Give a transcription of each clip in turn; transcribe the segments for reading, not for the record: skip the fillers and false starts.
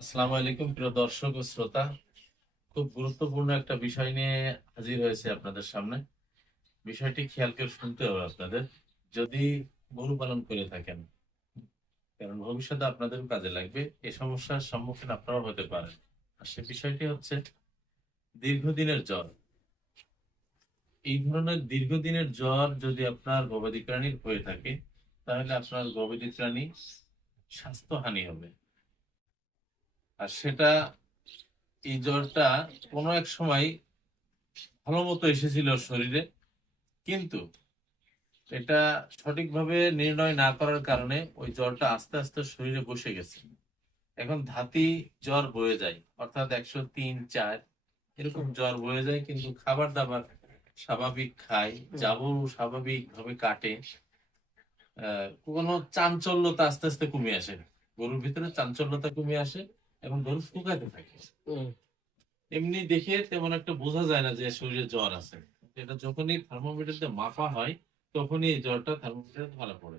আসসালামু আলাইকুম প্রিয় দর্শক ও শ্রোতা। খুব গুরুত্বপূর্ণ একটা বিষয় নিয়ে হাজির হয়েছে আপনাদের সামনে। বিষয়টি খেয়াল করে শুনতে হবে আপনাদের, যদি গরু পালন করে থাকেন, কারণ ভবিষ্যতে আপনাদের কাজে লাগবে। এই সমস্যার সম্মুখীন আপনারাও হতে পারেন। আর সে বিষয়টি হচ্ছে দীর্ঘদিনের জ্বর। এই ধরনের দীর্ঘদিনের জ্বর যদি আপনার গবাদি প্রাণীর হয়ে থাকে, তাহলে আপনার গবাদি প্রাণী স্বাস্থ্যহানি হবে। আর সেটা, এই জ্বরটা কোনো এক সময় ভালো মতো এসেছিল শরীরে, কিন্তু এটা সঠিকভাবে নির্ণয় না করার কারণে ওই জ্বরটা আস্তে আস্তে শরীরে বসে গেছে। এখন ধাতি জ্বর বয়ে যায়, অর্থাৎ 103, 104 এরকম জ্বর বয়ে যায়, কিন্তু খাবার দাবার স্বাভাবিক খায়, জাবর স্বাভাবিক ভাবে কাটে। কোনো চাঞ্চল্যতা আস্তে আস্তে কমে আসে, গরুর ভিতরে চাঞ্চল্যতা কমে আসে এবং গরু শুকাতে থাকে। এমনি দেখে তেমন একটা বোঝা যায় না যে শরীরে জ্বর আছে। এটা যখনই থার্মোমিটার দিয়ে মাপা হয়, তখনই এই জ্বরটা থার্মোমিটারে ধরা পড়ে।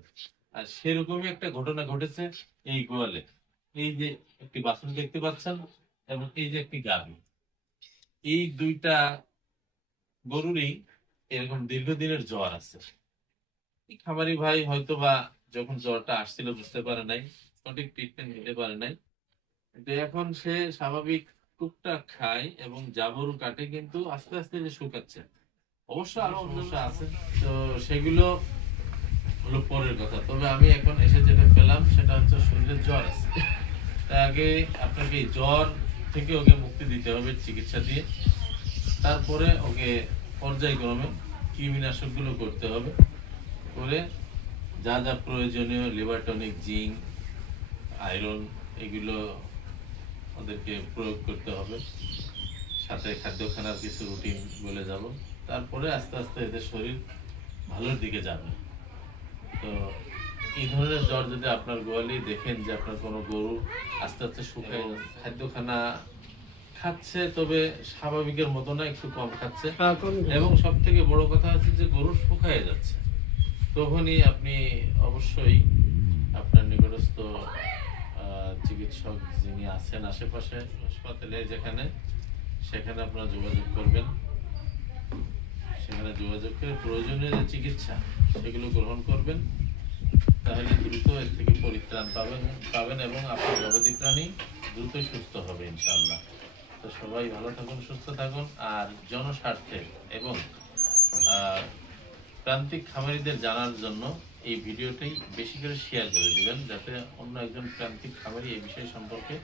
আর সেরকমই একটা ঘটনা ঘটেছে এই গোয়ালে। এই যে একটি বাছুর দেখতে পাচ্ছেন এবং এই যে একটি গাভী, এই দুইটা গরুরই এরকম দীর্ঘদিনের জ্বর আছে। এই খামারি ভাই হয়তো বা যখন জ্বরটা আসছিল বুঝতে পারে নাই, সঠিক ট্রিটমেন্ট নিতে পারে নাই, কিন্তু এখন সে স্বাভাবিক টুকটাক খায় এবং জাবর কাটে, কিন্তু আস্তে আস্তে যে শুকাচ্ছে। অবশ্য আরো সমস্যা আছে, তো সেগুলো হলো পরের কথা। তবে আমি এখন এসে যেটা পেলাম সেটা হচ্ছে শরীরে জ্বর আছে। তাই আগে আপনাকে এই জ্বর থেকে ওকে মুক্তি দিতে হবে চিকিৎসা দিয়ে, তারপরে ওকে পর্যায়ক্রমে কৃমিনাশক গুলো করতে হবে, করে যা যা প্রয়োজনীয় লিভার টনিক, জিঙ্ক, আয়রন, এগুলো ওদেরকে প্রয়োগ করতে হবে। সাথে খাদ্যখানার কিছু রুটিন বলে যাব, তারপরে আস্তে আস্তে এদের শরীর ভালোর দিকে যাবে। তো এই ধরনের জ্বর যদি আপনার গোয়ালে দেখেন যে আপনার কোনো গরু আস্তে আস্তে শুকায় খাদ্যখানা খাচ্ছে, তবে স্বাভাবিকের মতো না, একটু কম খাচ্ছে, এবং সব থেকে বড় কথা হচ্ছে যে গরু শুকায় যাচ্ছে, তখনই আপনি অবশ্যই আপনার নিকটস্থ চিকিৎসক যিনি আছেন আশেপাশে হাসপাতালে যেখানে, সেখানে আপনারা যোগাযোগ করবেন। সেখানে যোগাযোগ করে প্রয়োজনীয় যে চিকিৎসা সেগুলো গ্রহণ করবেন, তাহলে দ্রুত এর থেকে পরিত্রাণ পাবেন পাবেন এবং আপনার গবাদি প্রাণী দ্রুতই সুস্থ হবে ইনশাআল্লাহ। তো সবাই ভালো থাকুন, সুস্থ থাকুন। আর জনস্বার্থে এবং আহ, প্রান্তিক খামারিদের জানার জন্য এই ভিডিওটাই বেশি করে শেয়ার করে দিবেন, যাতে অন্য একজন প্রান্তিক খামারি এই বিষয় সম্পর্কে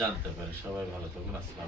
জানতে পারে। সবাই ভালো থাকুন। আসসালাম।